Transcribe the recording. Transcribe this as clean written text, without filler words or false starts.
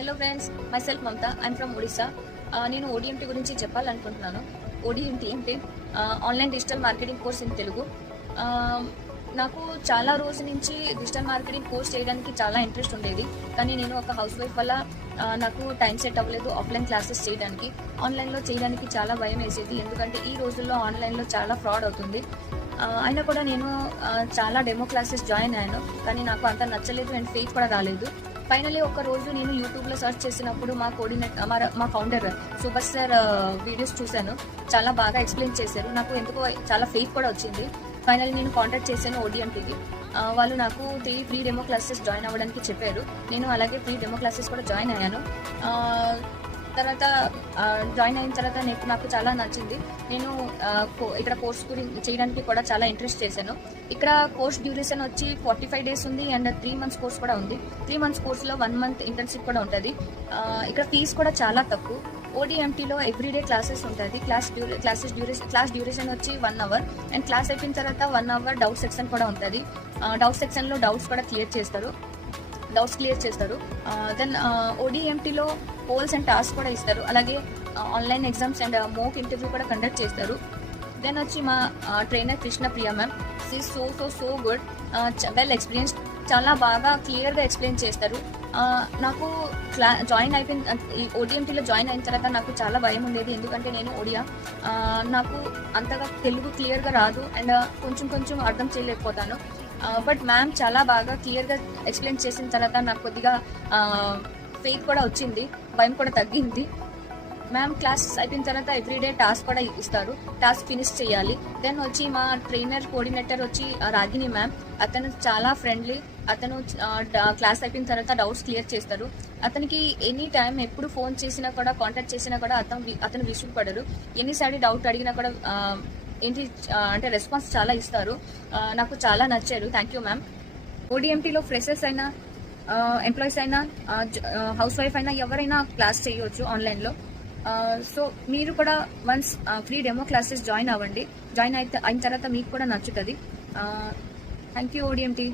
Hello friends, my self Mamata. I'm from Odisha. నేను ODMT గురించి చెప్పాలనుకుంటున్నాను. ఓడిఎంటీ అంటే online digital marketing course in Telugu. నాకు చాలా రోజు నుంచి డిజిటల్ మార్కెటింగ్ కోర్స్ చేయడానికి చాలా ఇంట్రెస్ట్ ఉండేది. కానీ నేను ఒక హౌస్ వైఫ్ వల్ల నాకు టైం సెట్ అవ్వలేదు ఆఫ్లైన్ క్లాసెస్ చేయడానికి. ఆన్లైన్లో చేయడానికి చాలా భయం వేసేది, ఎందుకంటే ఈ రోజుల్లో ఆన్లైన్లో చాలా ఫ్రాడ్ అవుతుంది. అయినా కూడా నేను చాలా డెమో క్లాసెస్ జాయిన్ అయ్యాను, కానీ నాకు అంత నచ్చలేదు అండ్ ఫేక్ కూడా రాలేదు. ఫైనలీ ఒక రోజు నేను యూట్యూబ్లో సెర్చ్ చేసినప్పుడు మా ఫౌండర్ సుభాష్ సార్ వీడియోస్ చూశాను. చాలా బాగా ఎక్స్ప్లెయిన్ చేశారు. నాకు ఎందుకో చాలా ఫేక్ కూడా వచ్చింది. ఫైనల్లీ నేను కాంటాక్ట్ చేశాను ఓడిఎంటీకి. వాళ్ళు నాకు ఫ్రీ డెమో క్లాసెస్ జాయిన్ అవ్వడానికి చెప్పారు. నేను అలాగే ఫ్రీ డెమో క్లాసెస్ కూడా జాయిన్ అయ్యాను. తర్వాత జాయిన్ అయిన తర్వాత నాకు చాలా నచ్చింది. నేను ఇక్కడ కోర్స్ గురించి చేయడానికి కూడా చాలా ఇంట్రెస్ట్ చేశాను. ఇక్కడ కోర్స్ డ్యూరేషన్ వచ్చి 45 days ఉంది అండ్ 3 months కోర్స్ కూడా ఉంది. 3 months కోర్సులో 1 month ఇంటర్న్షిప్ కూడా ఉంటుంది. ఇక్కడ ఫీజు కూడా చాలా తక్కువ. ఓడిఎంటీలో ఎవ్రీడే క్లాసెస్ ఉంటుంది. క్లాస్ డ్యూరేషన్ వచ్చి 1 hour అండ్ క్లాస్ అయిపోయిన తర్వాత 1 hour డౌట్ సెక్షన్ కూడా ఉంటుంది. డౌట్ సెక్షన్లో డౌట్స్ క్లియర్ చేస్తారు. దెన్ ఓడిఎంటీలో పోల్స్ అండ్ టాస్క్ కూడా ఇస్తారు. అలాగే online exams and mock interview కూడా కండక్ట్ చేస్తారు. దెన్ వచ్చి మా trainer Krishna Priya ma'am, she so good, well experienced, చాలా బాగా క్లియర్గా ఎక్స్ప్లెయిన్ చేస్తారు. నాకు ఈ ఓడిఎంటీలో జాయిన్ అయిన తర్వాత నాకు చాలా భయం ఉండేది, ఎందుకంటే నేను ఒడియా, నాకు అంతగా తెలుగు క్లియర్గా రాదు అండ్ కొంచెం అర్థం చేయలేకపోతాను. బట్ మ్యామ్ చాలా బాగా క్లియర్గా ఎక్స్ప్లెయిన్ చేసిన తర్వాత నాకు కొద్దిగా ఫెయిత్ కూడా వచ్చింది, భయం కూడా తగ్గింది. మ్యామ్ క్లాస్ అయిపోయిన తర్వాత ఎవ్రీడే టాస్క్ కూడా ఇస్తారు. టాస్క్ ఫినిష్ చేయాలి. దెన్ వచ్చి మా కోఆర్డినేటర్ వచ్చి రాగిని మ్యామ్, అతను చాలా ఫ్రెండ్లీ. అతను క్లాస్ అయిపోయిన తర్వాత డౌట్స్ క్లియర్ చేస్తారు. అతనికి ఎనీ టైం ఎప్పుడు ఫోన్ చేసినా కూడా కాంటాక్ట్ చేసినా కూడా అతను విసుగుపడరు. ఎన్నిసార్లు డౌట్ అడిగినా కూడా అంటే రెస్పాన్స్ చాలా ఇస్తారు. నాకు చాలా నచ్చారు. Thank you ma'am. ఓడిఎంటీలో ఫ్రెషర్స్ అయినా, ఎంప్లాయీస్ అయినా, హౌస్ వైఫ్ అయినా ఎవరైనా క్లాస్ చేయవచ్చు ఆన్లైన్లో. సో మీరు కూడా once free demo classes join అవ్వండి. జాయిన్ అయిన తర్వాత మీకు కూడా నచ్చుతుంది. Thank you ODMT.